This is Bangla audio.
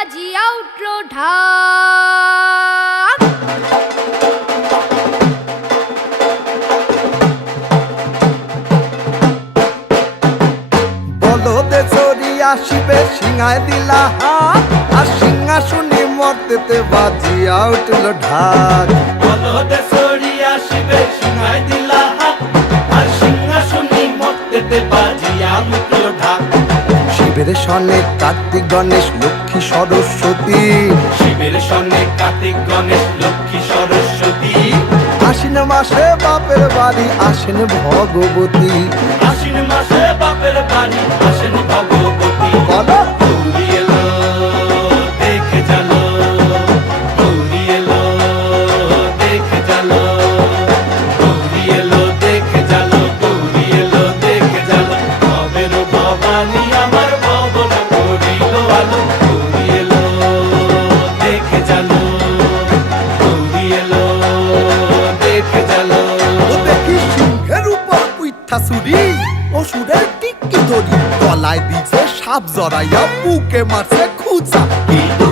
বাজিয়া উঠল ঢাক। বলদে চড়ি আসিবে সিংহায় দিলা হাত, আর সিংহাসনে মর্তেতে বাজিয়া উঠল ঢাক। বলদে চড়ি আসিবে সিংহায় দিলা হাত, আর সিংহাসনে মর্তেতে বাজিয়া উঠল ঢাক। শিবের সনে কার্তিক গণেশ লক্ষ্মী সরস্বতী, শিবের সনে কার্তিক গণেশ লক্ষ্মী সরস্বতী। আশ্বিন মাসে বাপের বাড়ি আসেন ভগবতী। আশ্বিন মাসে বাপের বাড়ি আসেন ভগবতী। বলো গৌরী এলো দেখে চলো, গৌরী এলো দেখে চলো, গৌরী এলো দেখে চলো, গৌরী এলো দেখে চলো। ভবের ভবানী আমার ভবন করিল আলো, গৌরী এলো দেখে চলো, গৌরী এলো দেখে চলো। ও দেখি সিংহের উপর উইঠা চুরি, অসুরের টিকি ধরি গলায় দিছে সাপ জড়াইয়া বুকে মারছে খুঁচা। কিন্তু